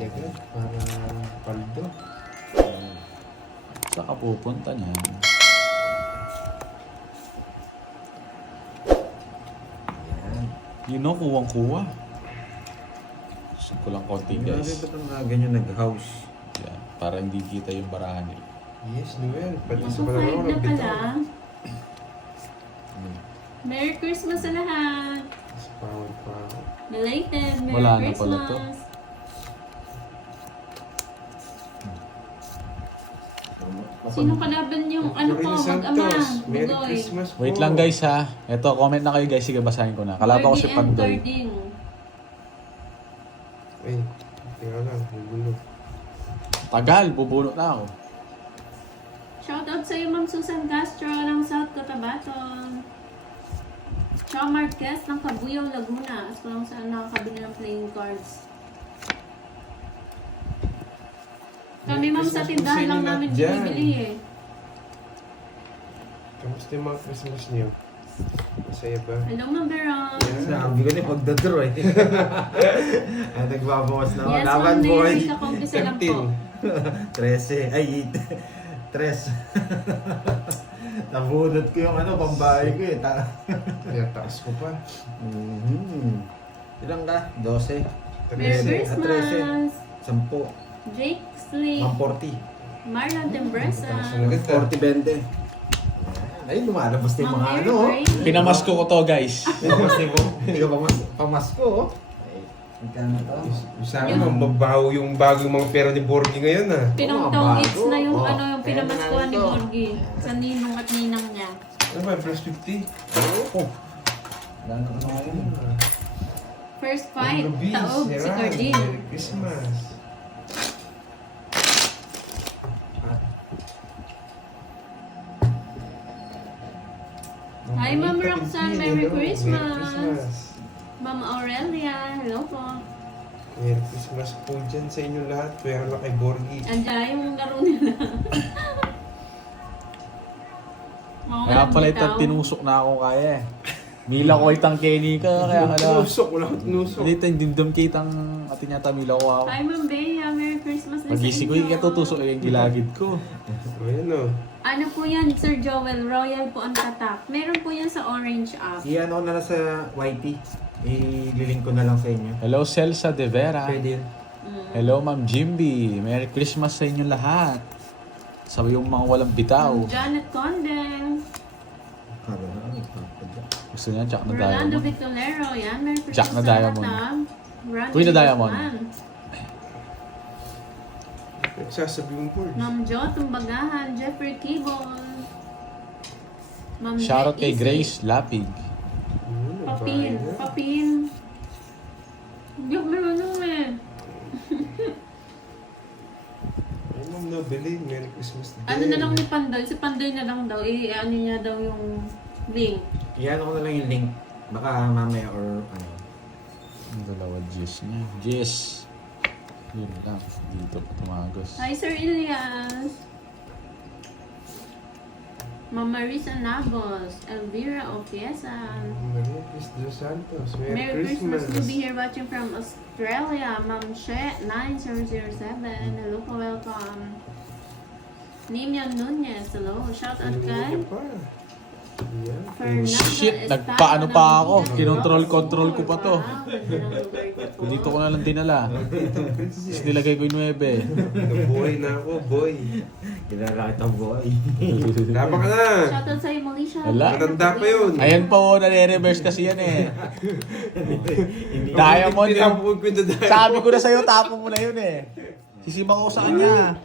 agad para paldo. Saka pupunta niyan. Yan. You know, kuwang-kuwa. Gusto ko lang konti, Grabe guys. ba't ang mga ganyan nag-house? Yan, para hindi kita yung barahan nila. Yes, Noel. Pati sa Ako palaro 5 na nagbitaw. pala. Merry Christmas sa lahat! Mas pawad pa ako. Belated Merry Wala na Christmas! pala to. Sino kalaban yung ano ko, Florin mag-ama? Santos, Merry Bugoy. Christmas po. Wait lang, guys, ha. Eto, comment na kayo, guys. Sige, basahin ko na. Kalaban ko si Gordy and Pandoy. Carding. Ay, teka lang. Gulo. Tagal, bubulot na ako. Shoutout sa iyo, Ma'am Susan Castro ng South Cotabato. Chow Marquez ng Cabuyao, Laguna. As kung saan nakakabili ng playing cards. Kami, Ma'am, sa Christmas po tindahan sa inyo lang lahat namin dyan. binibili eh. Kamusta yung mga Christmas niyo? Masaya ba? Hello, Ma'am Veron. Sabi ko na pagdadro eh. Ay, nagbabawas na ako. Yes, Laban Ma'am boy. Mary, kakumpisa lang po. 15. 13. Ay, 3. Nabunot ko yung ano, pambahay ko eh. Kaya taas ko pa. Ilang ka? 12. Merry 13. Christmas! 10. Jake Slick, 140. Marlon Tembresa, Agad ah. 40-20. Ay, lumalabas na yung Ma'am mga Mary ano. oh. Gray. Pinamasko ko to, guys. Pinabas na yung hindi ka pamasko. oh. Ay, magkano to? Sana mababaho yung bago yung mga pera ni Borgie ngayon ah. Pinongtong hits na yung Oh, ano yung ayan pinamaskuhan na ni ito. Borgie sa ninong at ninang niya. Ano ba, first 50? Oh. Gano'n ka na ngayon. First fight, Rubis, taob si Heran, Cardin. Merry Christmas. Hi, Ma'am Mamita Roxanne, Pinpin, Merry hello. Christmas. Ma'am Aurelia, hello po. Merry Christmas po dyan sa inyo lahat. Pera na kay Borgie. Andiyan yung laro nila. Mga Kaya walang pala bitaw. itang tinusok na ako kaya eh. Mila ko itang Kenny ka, kaya kala. Tinusok, wala akong tinusok. Hindi itang dimdum kitang atin yata mila ko ako. Hi, Ma'am Bea, Merry Christmas na Pag-isig ko, yung katutusok yung gilagid ko. Ayan o. Ano po yan, Sir Joel? Royal po ang tatak. Meron po yan sa Orange app. Iyan ako na lang sa YT. I-link ko na lang sa inyo. Hello, Celsa De Vera. Pwede yun. Hello, Ma'am Jimby. Merry Christmas sa inyo lahat. Sa yung mga walang bitaw. Ma'am Janet Conde. Kala na ano, ipapadya. Gusto niya, Jack na Rolando diamond. Victolero. Yan, Merry Christmas Jack na sa lahat, diamond. ah. Brandon Queen na diamond. Guzman. Nagsasabi yung board. Ma'am Jo Tumbagahan. Jeffrey Kibol. Ma'am Shoutout kay Isi. Grace Lapig. Papin. Papin. Yok, meron naman eh. Ay, Ma'am Nobeli, Merry Christmas din. Ano na lang ni Pandoy? Si Pandoy na lang daw. Ano niya daw yung link. Iyan ako na lang yung link. Baka mamaya or ano. Ang dalawa Jess niya. Jess. Yun lang. Dito tumagos. Hi, Sir Elias. Ma'am Marisa Nabos. Elvira Opiesa. Maria Cris Dos Santos, Merry Merry Christmas. Christmas. We'll be here watching from Australia. Ma'am She 9007. Hello po, welcome. Nimian Nunez. Hello. Shout out kay Ano pa? Yan. Fernando Shit, Estado nagpaano ng pa ako. Villa Kinontrol-control ko pa to. Wow, ganda ng lugar niyo po. Dito ko na lang dinala. Tapos nilagay ko yung 9. Nabuhay na ako, boy. Kilala kitang boy. Laban ka na! Shout out sa Malaysia. Wala. Matanda pa yun. Ayan pa oh, nare-reverse kasi yan eh. Diamond yun. Tinapon ko yung diamond. Sabi ko na sa'yo, tapo mo na yun eh. Sisima ko sa kanya.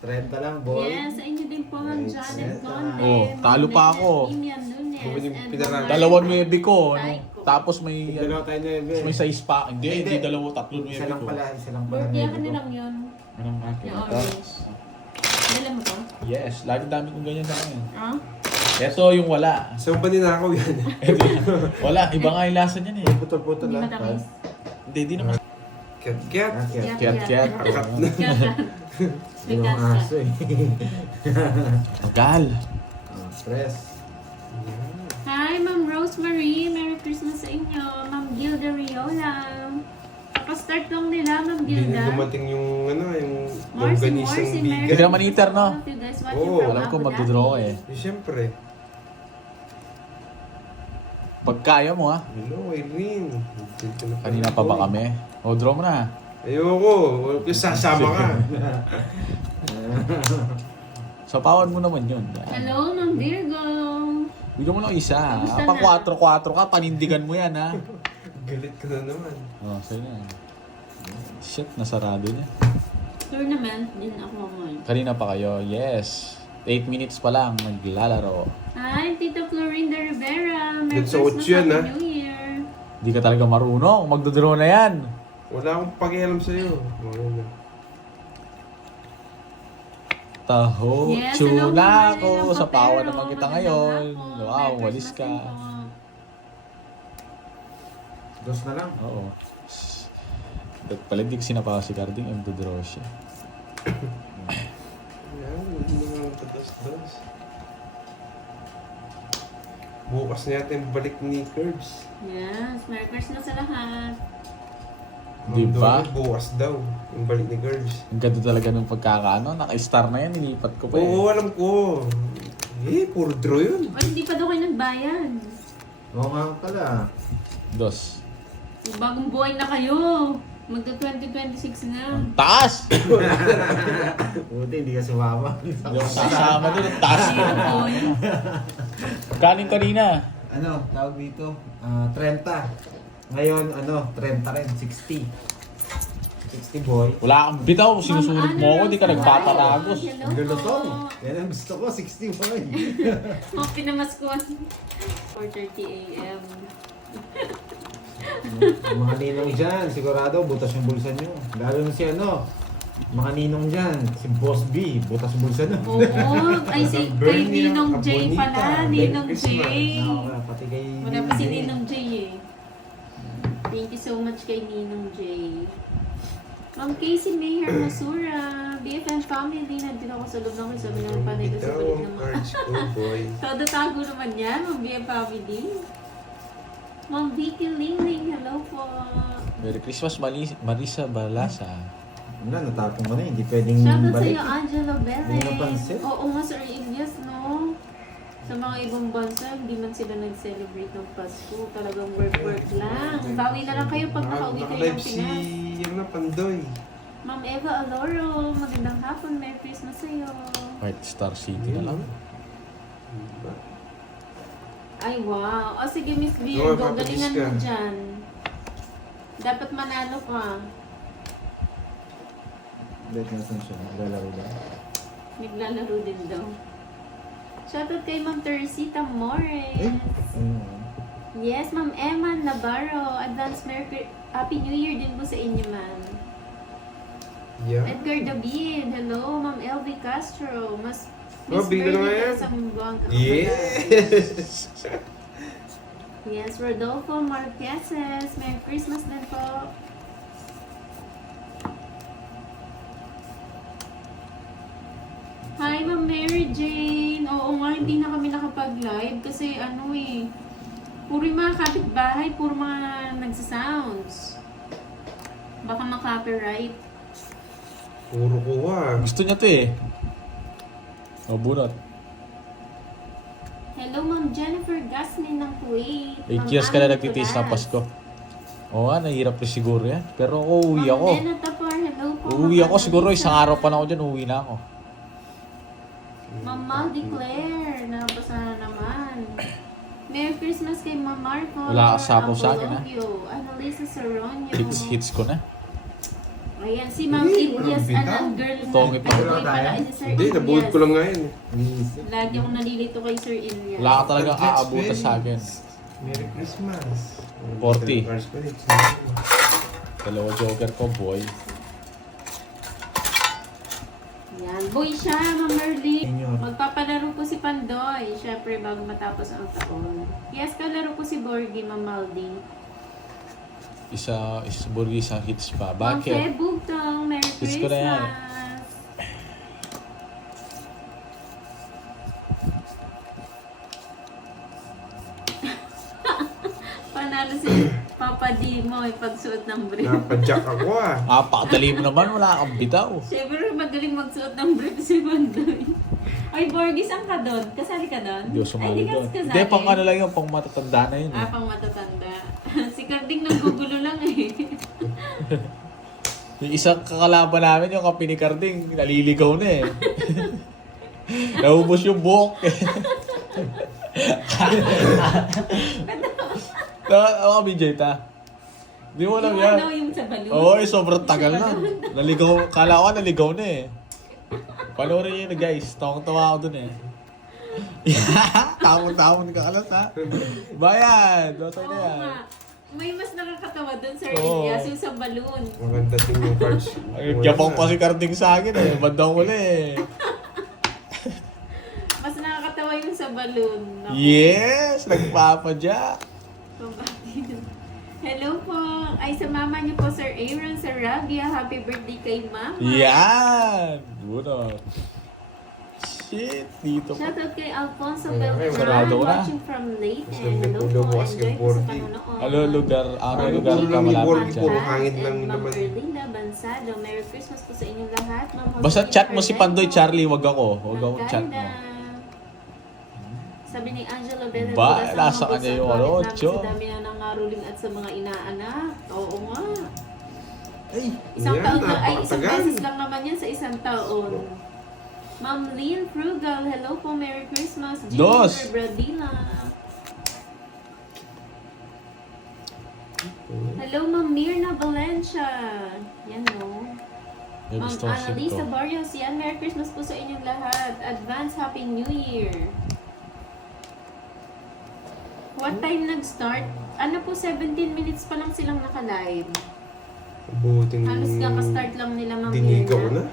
30 lang boy. Yes, sa inyo din po ang Janet Conde. Oh, talo pa ako. Nimian Nunez. Bumili yung and pinarami. Ma'am Dalawang 9 ko. No? Psycho. Tapos may Dalawa tayo na yun. may size pa. Hindi, hindi dalawa, tatlo 9 Isa lang ko. pala, isa lang pala. Birthday na ka yun. nilang yun. Anong akin? Yung orange. Dala mo to? Yes, lagi dami kong ganyan sa akin. Ah? Ito yung wala. Saan ba ninakaw yan? Wala, iba nga yung lasa niyan eh. Putol-putol Hindi lang. matamis. Hindi, di naman. Kat-kat. Kiyat-kiyat. Akat na. May Yung kat-kat. aso eh. Magal. Stress. Hi, Ma'am Rosemary. Merry Christmas sa inyo. Ma'am Gilda Riola. Kakastart lang nila, Ma'am Hindi Gilda. na dumating yung yung Morsi, longganisang Merry bigan. Hindi naman iter, no? All of you guys watching Oo. from Alam ko Abu magdodraw ka Dhabi. eh. Siyempre. Pagkaya mo ha. Hello, Irene. Kanina pa ba kami? O, draw mo na. Ayoko. Sasama ka. Sapawan mo naman yun. Hello, Ma'am Virgo. Bigyan mo lang isa. Kamusta Pang na? 4-4 ka, panindigan mo yan ha. Galit ka na naman. Oh, sa'yo na. Shit, nasarado niya. Tournament din ako ngayon. Kanina pa kayo, yes. 8 minutes pa lang, naglalaro. Hi, Tita Florinda Rivera. Merry Good sa Christmas, otso yan, Happy ha? New Year. Hindi ka talaga marunong, magdodraw na yan. Wala akong pakialam sa'yo. Wala. Taho, Yes, hello, tsula Ma'am ko. Marilyn Sa pawa Papero. naman kita Magandang ngayon. hapon. Wow, Merry walis Christmas ka. din po. Dos na lang. Oo. Pala hindi ko sinapa si Carding, magdodraw siya. Yan, hindi mo nga tatas-tas. Bukas na yata yung balik ni Curbs. Yes, Merry Christmas sa lahat. Di ba? Bukas daw yung balik ni Curbs. Ang ganda talaga ng pagkakaano. Naka-star na yan, nilipat ko pa eh. Oo, alam ko. Puro draw yun. O, hindi pa daw kayo nagbayad. Oo nga pala. Dos. Bagong buhay na kayo. Magka-2026 na. Ang taas! Buti hindi ka sumama. Hindi ako sasama doon. Ang taas ko. Boy. Kanin kanina. Ano, tawag dito? 30. Ngayon, 30 rin, 60. 60 boy. Wala kang bitaw. Sinusulit mo ako. Di ka nagpaparagos. Hello Ang gulo to. po. Yan ang gusto ko, 60 boy. Oh, pinamaskuhan. 4:30 a.m. Yung mga ninong dyan, sigurado, butas yung bulsa nyo. Lalo na si mga ninong dyan, si Boss B, butas yung bulsa nyo. Oo, ay si kay Bernie Ninong ang J pala. Abonita. Ninong Merry J. Christmas. Wala, pati kay Wala pa si J. Ninong J eh. Thank you so much kay Ninong J. Ma'am Casey May Hermosura, BFM family, nandito ako sa loob ng sabi ng panay ko sa Bitaw balik ang ng mga. cards ko, boy. Todo tago naman yan, Ma'am BFM family. Ma'am Vicky Lingling, hello po. Merry Christmas, Marisa Balasa. Wala, natapong mo na, hindi pwedeng Shoutout sa balik. iyo, Angelo Belen. Hindi napansin. Oo nga, Sir Elias, no? Sa mga ibang bansa, hindi man sila nag-celebrate ng Pasko. Talagang work lang. Bawi na lang kayo pag nakauwi kayo ng Naka-live si, Pinas. Pandoy. Ma'am Eva Aloro, magandang hapon. Merry Christmas sa iyo. White Star City na lang. Diba? Ay, wow. O sige, Miss Oo, Virgo, papadis galingan ka. mo dyan. Dapat manalo ka. Dahil nasan siya, naglalaro ba? Naglalaro din daw. Shoutout kay Ma'am Teresita Morris. Ayun. Yes, Ma'am Emma Navarro. Advance Happy New Year din po sa inyo, ma'am. Yeah. Edgar David. Hello, Ma'am LV Castro. Miss bigla na nga yan. Isang buwang Yes! Yes, Rodolfo Marqueses. Merry Christmas din po. Hi, Ma'am Mary Jane. Oo nga, hindi na kami nakapag-live kasi puro yung mga kapitbahay, puro mga nagsasounds. Baka ma-copyright. Puro kuha. Gusto niya to eh. O, bunot. Hello, Ma'am Jennifer Gasnin ng Kuwait. 8 Ma'am years ka na Ann nagtitiis ng Nicolas. Pasko. Oo nga, nahihirap rin siguro yan. Pero ako, uwi Ma'am ako. Nena Tapar, hello po. Uuwi Ma'am ako siguro, Annalisa. isang araw pa na ako dyan, uuwi na ako. Ma'am Maldi Claire, nabasa na naman. Merry Christmas kay Ma'am Marco. Wala ka sapaw sa akin, ha? Annalisa Saronio. Hits ko na. Ayan, si Ma'am Hindi, Ilyas walang Anan bitaw. Girl. Tongit Ay, ako. boy pala, si Sir Hindi, nabuhat Ilyas. ko lang nga yan. Iisip. Lagi akong nalilito kay Sir Ilyas. Wala ka talagang aabutan sa akin. Merry Christmas. 40. Cards pa rin. Dalawa joker ko, boy. Yan, boy siya, Ma'am Merly. Senior. Magpapalaro po si Pandoy, syempre bago matapos ang taon. Yes, kalaro po si Borgie, Ma'am Maldi. Isa burgi, isang hits pa. Ma'am Fe Bakit? Bugtong, Merry Kiss ko na yan. Christmas! Panalo si Papa di mo ay pagsuot ng brief. Napadyak ako ah. Napakadali mo naman, wala kang bitaw. Siyempre magaling magsuot ng brief si Bandoy. Ay, Borgie, saan ka doon? Kasali ka doon? Diyos Ay, sumali di ka doon. kasali. Hindi, pang ano lang yun, pang matatanda na yun. Ah, pang matatanda. Si Carding naggugulo lang eh. Yung isang kakalaban namin, yung kapi ni Carding, naliligaw na eh. Naubos yung buhok eh. Ako, BJ, ta. Hindi mo alam Yung yan. ano, yung sa balon. Oo, sobrang tagal na. Naligaw, kala ko naligaw na eh. Panoorin niyo na guys, tawang-tawa ako dun eh. Tawang-tawang ka kalas ha. Bayan, dotay na Oo yan. nga. May mas nakakatawa doon, Sir Oo. Elias, yung sa balon. Maganda din yung cards. Ay, Japang pa si Carding sa akin eh. Bandang huli eh. Mas nakakatawa yung sa balon. Naku. Yes! Nagpapadya. Hello po. Ay, sa mama niyo po, Sir Aaron Sarabia. Happy birthday kay Mama. Yan! Buno. Shit, dito pa. Shoutout kay Alfonso Ay, Beltran, sarado na. watching from Leyte. Mas Hello nagpulo po, bukas kay enjoy po sa Borgie. panonood. Ano lugar? Ano Ano lugar po ka lang yung malapit Borgie, dyan? puro hangin lang And Ma'am naman. Erlinda Bansado. Merry Christmas po sa inyong lahat. Ma'am Basta Jose chat mo si Fernando. Pandoy Charlie, wag ako. Wag ako Maganda. chat mo. Sabi ni Angelo Belen, Ba, bukas ang nasa mga kanya yung bakit ano, namin Cho. sa dami na nangaruling at sa mga inaanak. Oo nga. Ay, Isang yan, taon lang, ay isang napakatagal. beses lang naman yan sa isang taon. Ma'am Lynn Frugal, hello po, Merry Christmas. Dos. Ginger Bradilla. Hello, Ma'am Mirna Valencia. Yan no. May Ma'am gusto ko Annalisa ko. Barrios, yan. Merry Christmas po sa inyong lahat. Advance Happy New Year. What time nag-start? Ano po, 17 minutes pa lang silang naka-live. Buting Halos kaka-start lang nila, Ma'am dinigaw Mirna. na.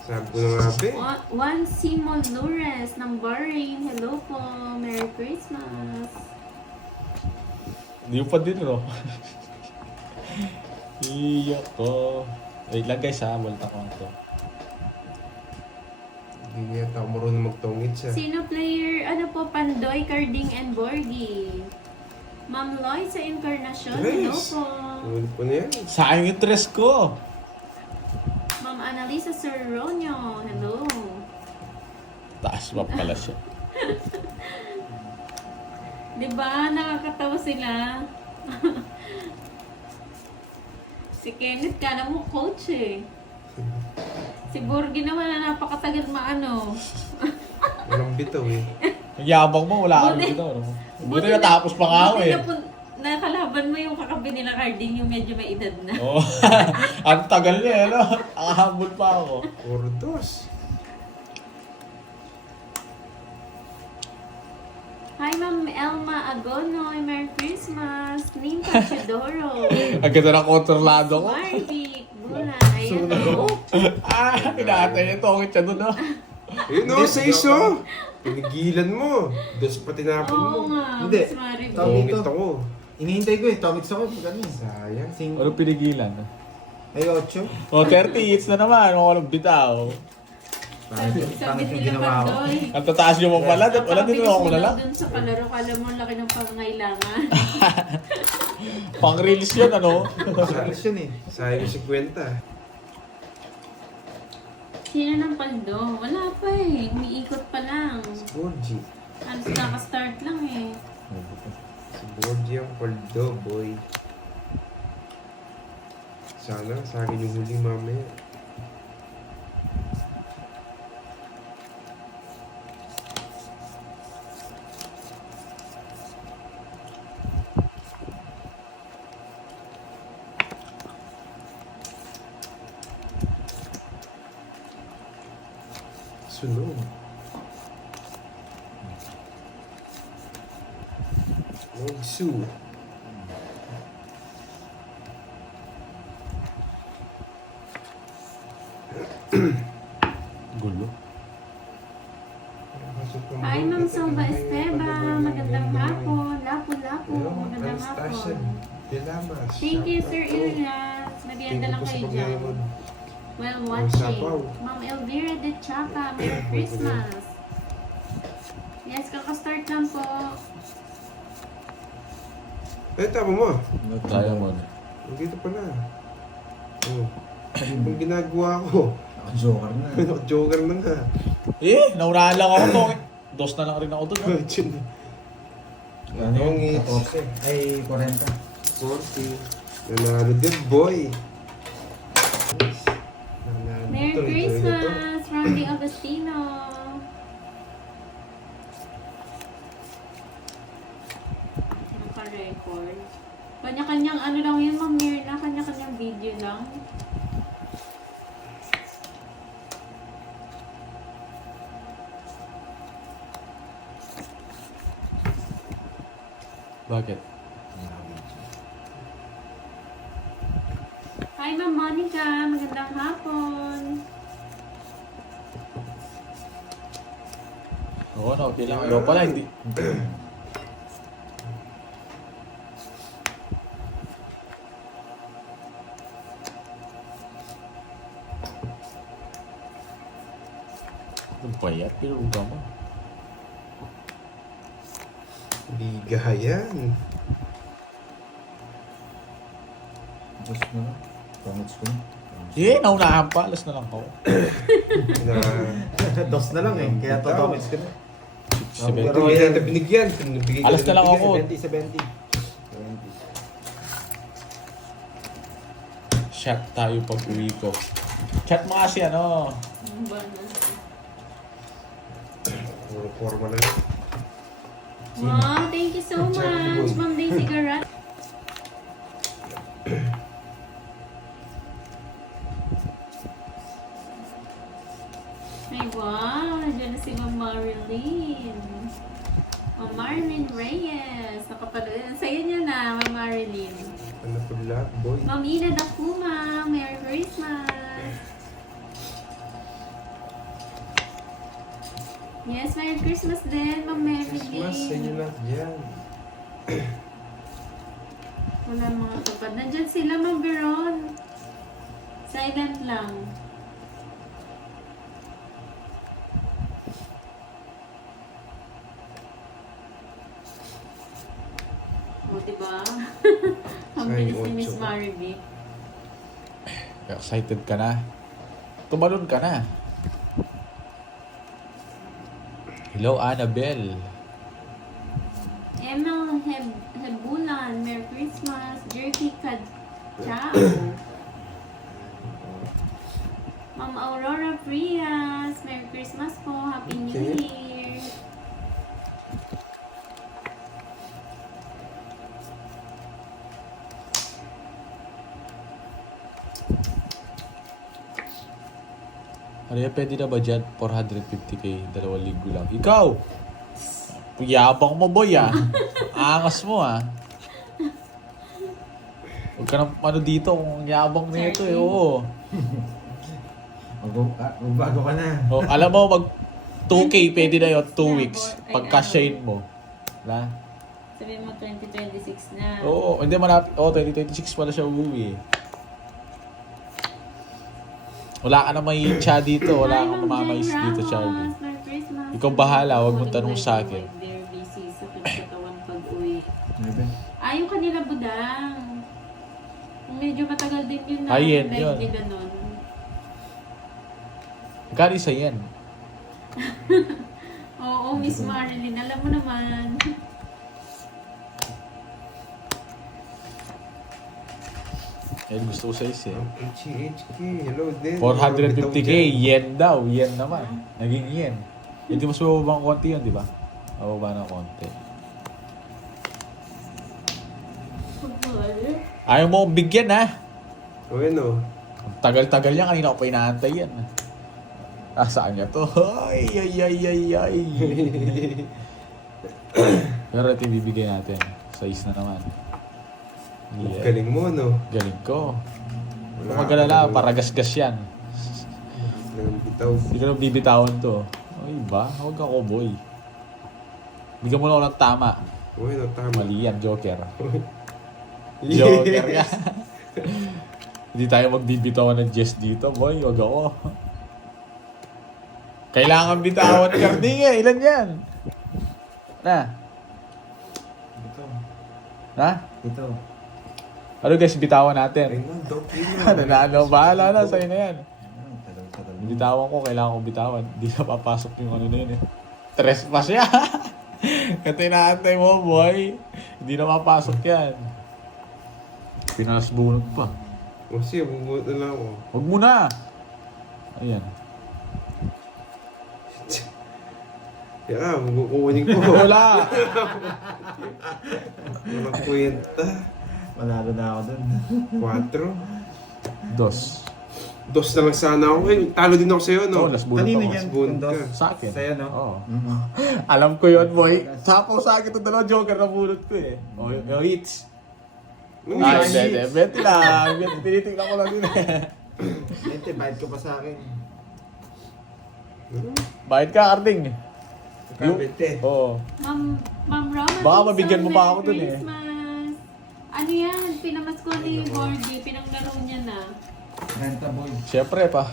Sabi ko na nga, be. Juan Simon Lures ng Bahrain. Hello po. Merry Christmas. Hindi ko pa din, no? Iyak ko. Wait lang guys ha, walta ko ito. Hindi yata ako marunong magtungit siya. Sino player? Ano po? Pandoy, Carding, and Borgie. Ma'am Lloyd sa Encarnacion. Hello Nice. po. Ulit ko na yan. Sayang yung dress ko. Ma'am Annalisa Serronio. Hello. Taas pa pala siya. Diba? Nakakatawa sila. Si Kenneth, kala mo coach eh. Si Borgie naman na napakatagal maano. Walang bitaw eh. Ang yabang mo, wala ka Buti- rin dito. No? Buti natapos pa nga ako buti eh. nakalaban mo yung kakabi nila Carding, yung medyo may edad na. Oo. Ang tagal niya, ano? Nakahambol pa ako. Gordos. Hi, Ma'am Elma Agonoy. Merry Christmas. Ninta Chidoro. Ang ganda ng kontrolado ko. Marvic. Bulay. Ayan. Inaatay niya tongit siya doon, no? Ayun no, sa iso. Pinigilan mo. Dos pa tinapon mo. Oo nga. Hindi. Mas Marvic. Tawag Tungit ito. ako. Inihintay ko eh. Tawits ako. Pag ano eh. Sayang. Sing... Ano pinigilan? Ay, 8. O, 30 hits na naman. Kung walang bitaw. Sabi Pangit yung nila ginawa ko. Pandoy. Ang tataas niyo mo pala. Wala din ako na lang. Dun sa palaro, kala mo laki ng pangailangan. Pang-release yun, ano? Pangit yun eh. Sayang si Kwenta. Sino ng paldo? Wala pa eh. Umiikot pa lang. Borgie. Halos kaka-start lang eh. Si Borgie ang paldo, boy. Sana sa akin yung huli mamaya. Sunog. Nagsu. Gulo. Hi, Ma'am Salva Esteban. Magandang hapon. Lapo-lapo. Magandang hapon. Thank you, Sir Ilias. Merienda lang kayo dyan. Well watching. Ma'am Elvira de Chapa. Merry Christmas. Yes, kaka-start lang po. tama mo. Diamond. Dito pala. Oh. Yung ginagawa ko. Naka-joker na. Joker na nga. Naunahan lang ako to. Dos na lang rin ako doon. Ano Yung yun? it's 14. Ay, 40. 40. Nanalo din, boy. Nanalo Merry to, ito. Christmas, Randy Agostino. Naka-record. Kanya-kanyang ano lang yun, Ma'am Mirna. Kanya-kanyang video lang. Bakit? Hi, Ma'am Monica. Magandang hapon. Oo, no. Okay lang. Ayaw pala, hindi. Ang payat, pero uga mo. Liga yan. Just na lang. Pangits ko na. Naunahan pa. Alas na lang ako. Na, Dos na lang eh. Kaya Bitaw. totomits ka na. pero 70. yan na binigyan. Binigyan Alas na lang ako. 70. Shot tayo pag uwi ko. Chat mo kasi ano. Ano ba na? Puro forma na. Wow, thank you so much, Ma'am Daisy Garat. Ay, wow, nandiyan na si Ma'am Marilyn. Ma'am Marilyn Reyes. Nakapanood. Ang saya niya na, Ma'am Marilyn. Ano po lahat, boy? Ma'am Ina Dakuma, Merry Christmas. Yes, Merry Christmas din, Ma'am Marilyn. Christmas sa inyo lahat yan. Wala mga tupad. Nandyan sila, Ma'am Veron. Silent lang. O, diba? Ang Sign bilis ni Miss 8. Mariby. Excited ka na. Tumalon ka na. Hello, Annabelle. Emil Hebulan, Merry Christmas. Jerky Ciao. Ma'am Aurora Frias, Merry Christmas po. Happy New Okay. Year. Ano yan, pwede na ba dyan? 450k, 2 linggo lang. Ikaw! Yabang mo, boy, ah. Angas mo, ah. Huwag ka nang ano dito, kung yabang na ito, eh. Oo. Magbago ka na. Oh, alam mo, mag 2k pwede na yun, 2 weeks. Pagka-shine mo. Na? Sabihin mo 2026 na. Oo, hindi malapit. Oo, 2026 pala siya uuwi. Wala ka na may cha dito. Wala Hi, kang Ma'am mamamais Jen dito, Ramos. Charlie. Merry Christmas. Ikaw bahala, huwag mong tanong sa akin. They're busy sa katawan pag-uwi. Maybe. Yung kanila budang. Medyo matagal din yun na Yen, live yun. nila nun. Magkano isa yan? Oo, Miss Marilyn, alam mo naman. Yan, gusto ko sa isa. HHK, hello din. 450k, yen daw. Yen naman. Naging yen. Hindi mas mababa ng konti yun, di ba? Mababa ng konti. Ayaw mo akong bigyan, ha? O yun o. Ang tagal-tagal yan. Kanina ko pa inaantay yan. Saan niya to? Ay, ay, ay, ay, ay. Pero ito yung bibigay natin. Size na naman. Yeah. Galing mo, no? Galing ko. Kung Wala magalala, ka- paragasgas yan. Nang bitaw. Hindi ko na bibitawan to. Ay ba? Huwag ako, boy. Bigyan mo na ako ng tama. O yun o, tama. Mali yan, Joker. Joker ka. Hindi tayo magbibitawan ng Jess dito, boy. Huwag ako. Kailangan bitawan ka. Hindi nga, ilan yan? Na. Ito. Ha? Ito. Ano guys, bitawan natin. Ayun, dope yun. Ano, bahala na, sa'yo na yan. Tagal-tagal. Bitawan ko, kailangan ko bitawan. Hindi na papasok yung ano na yun eh. Trespass yan. Ito inaantay mo, boy. Hindi na papasok yan. Pinasbunod pa. O siya, bubunot na lang ako. Huwag mo na. Ayan. Kaya, kukunin ko. Wala. Walang kwenta. Manalo na ako dun. 4. Dos. Dos na lang sana ako. Eh, talo din ako sa'yo, no? Oh, last bunot Kanino ako. yan? Bunot Kung dos? ka. Sa akin. Sa'yo, no? Oo. Mhm. Alam ko yun, boy. Sapaw sa akin itong dalawang joker na bunot ko eh. O, hits. Ay, hindi. Beti lang. Tinitignan ko lang yun eh. Ente, bayad ka pa sa akin. Bayad ka, Arding. Kabete. Oo. Ma'am Roma, Baka mabigyan mo pa ako dun eh. Christmas. Ano yan? Pinamas ko ni Gordy. Pinanglaro niya na. Renta boy. Siyempre pa.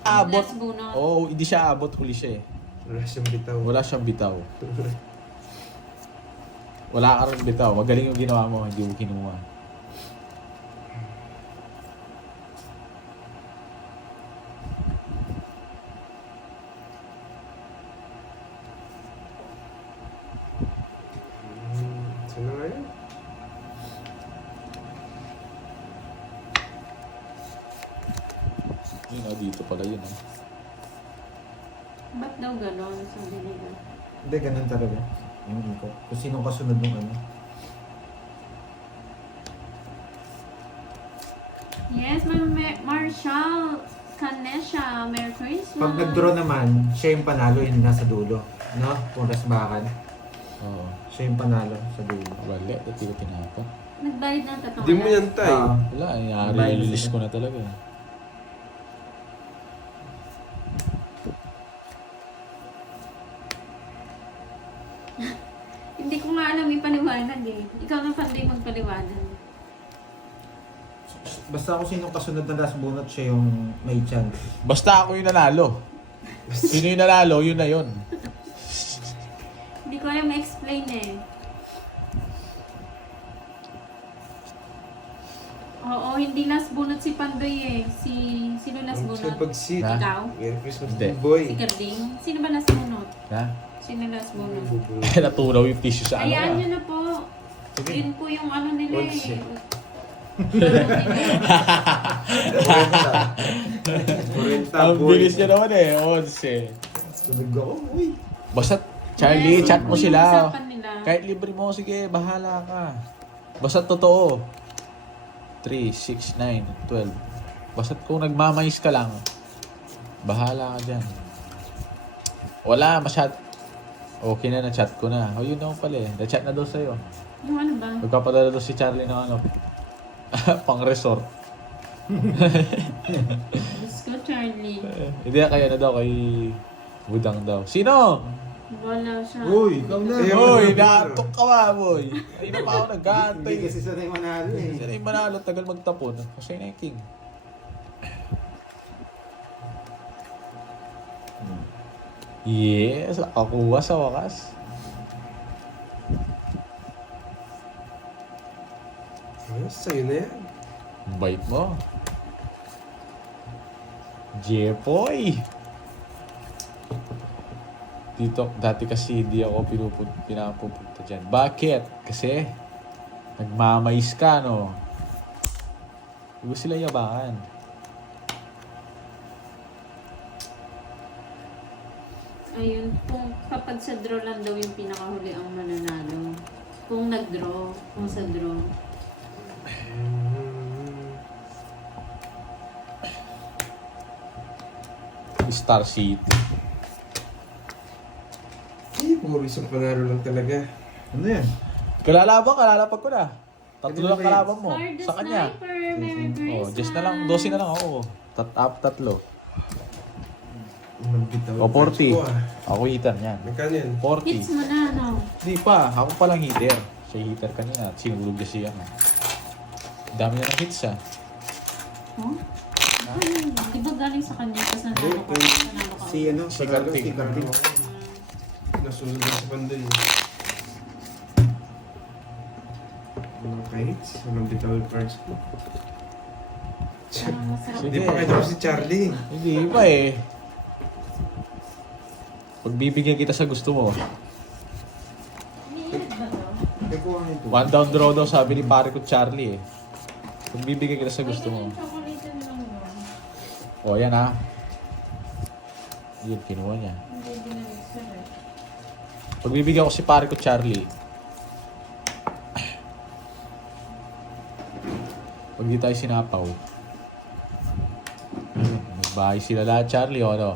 Abot. Last bunot. Oo, hindi siya abot. Huli siya eh. Wala siyang bitaw. Wala siyang bitaw. Wala ka rin bitaw. Magaling yung ginawa mo. Hindi mo kinuha. Sino nga yan? Yun o, dito pala yun o. Ba't daw gano'n? Sabi nila. Hindi, ganun talaga. Yung ikot. Kung sinong kasunod ng ano. Yes, Ma'am Marshall Canesha. Merry Christmas. Pag nag-draw naman, siya yung panalo, yung nasa dulo. No? Kung rasbakan, Oo. siya yung panalo sa dulo. Wala. Dati ko tinapon. Nagbayad ng tatong Hindi mo yan, tay. Wala. Nangyari. Bayad na Release sila. ko na talaga. Hindi ko nga alam ipaliwanag eh. Ikaw na panday magpaliwanag. Basta kung sinong kasunod na last bunot, siya yung may chance. Basta ako yung nanalo. Sino yung nanalo, yun na yun. Hindi ko alam ma-explain eh. Oo, hindi last bunot si Pandoy eh. Sino last Ang bunot? siya pag-sit. Ha? Ikaw? Merry Christmas, Hindi. boy. Si Karding? Sino ba last bunot? Ha? Sino last bunot? Naturaw yung tissue sa ano Hayaan ka. nyo na po. Yun po yung ano nila Oh, eh. shit. Ang bilis niya naman eh. 11. Tulog ako, uy. Basta, Charlie, Yes, chat mo yung sila. usapan nila. Kahit libre mo, sige, bahala ka. Basta totoo. 3, 6, 9, 12. Basta kung nagmamais ka lang, bahala ka dyan. Wala, masyad. Okay na, na-chat ko na. O, yun naman pala eh. Na-chat na daw sa'yo. Yung ano ba? Magpapadala daw si Charlie ng ano. Pang resort. Diyos ko, Charlie. Hindi kaya na daw kay Budang daw. Sino? Wala siya. Uy, ikaw na. Ayaw. Hoy, naantok ka ba, boy? Hindi na pa ako nag-aantay. Hindi kasi sanay manalo eh. Sino yung manalo, tagal magtapon. Kasi na yung king. Yes, nakakuha sa wakas. Ayos, sa'yo na yan. Ang bait mo. Jepoy! Dito, dati kasi hindi ako pinapupunta dyan. Bakit? Kasi, nagmamais ka, no? Huwag sila yabangan. Ayun, kung kapag sa draw lang daw yung pinakahuli ang mananalo. Kung nag-draw, kung sa draw. Star City. Puro isang panalo lang talaga. Ano yan? Kalalapag ko na. Tatlo Ano lang ba yan? kalaban mo. Star the Sa kanya. Sniper, Merry Christmas. Oh, just na lang. 12 na lang ako. Tatlo. Unang bitaw. O, 40. Ko, ah. Ako hitter niyan. Magkano yan? 40. Hits mo na, no? Hindi pa. Ako palang hitter. Siya hitter kanina. Sinulog niya siya. Dami na ng hits ah. Huh? Ay, di ba galing sa kanya? Tapos nanalo ka. Nanalo ka. Si ano? Si panalo, Carting. Si Carting. Nasunod na sa panday. ng kahits. Walang bitaw yung cards ko. Parang masarap. Hindi pa kayo si Charlie. Hindi pa eh. Pagbibigyan kita sa gusto mo. Iniinit ba to? Kukuha nito. One down draw daw sabi ni pare ko Charlie eh. Pagbibigyan kita sa gusto mo. Ay, chocolate na lang yun. O yan ha. Yun, kinuha niya. Hindi binalik eh. Pagbibigyan ko si pare ko Charlie. Pag di tayo sinapaw. Magbahay sila lahat Charlie o ano.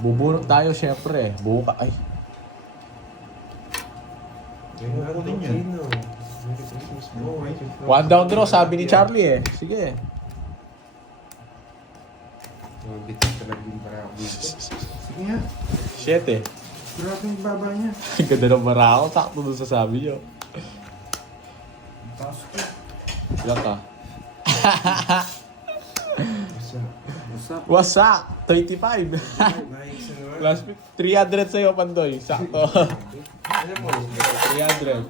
Bubunot tayo syempre. Buka ay. Kaya Kunin okay yan. na. Merry Christmas po. One down draw sabi ni Charlie eh. Sige. Bitin talaga yung para ako dito. Sige nga. 7. Grabe yung baba niya. Ang ganda ng barako. Sakto dun sa sabi niyo. Taas ko. Ilan ka? Basta, What's up? What's up? 25. nice naman. Last week, 300 sa'yo, Pandoy. Sakto. Ano po? 300.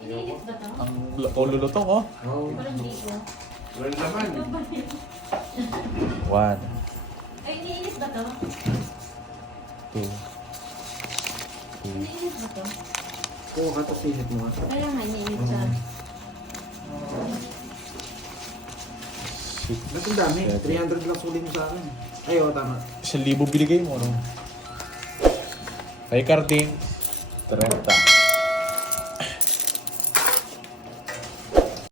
Iniinit ba to? Ang lulutong, oh. Oo. Parang di ko. Walang laman. 1, Ay, iniinit ba to? 2, 3, Iniinit ba to? Oo, katas init mo nga. Kaya nga, iniinit siya. 6, Ba't ang dami? 300 lang suli mo sa akin. Ay, oo, tama. 1,000 binigay mo, no? Kay Carding, 30.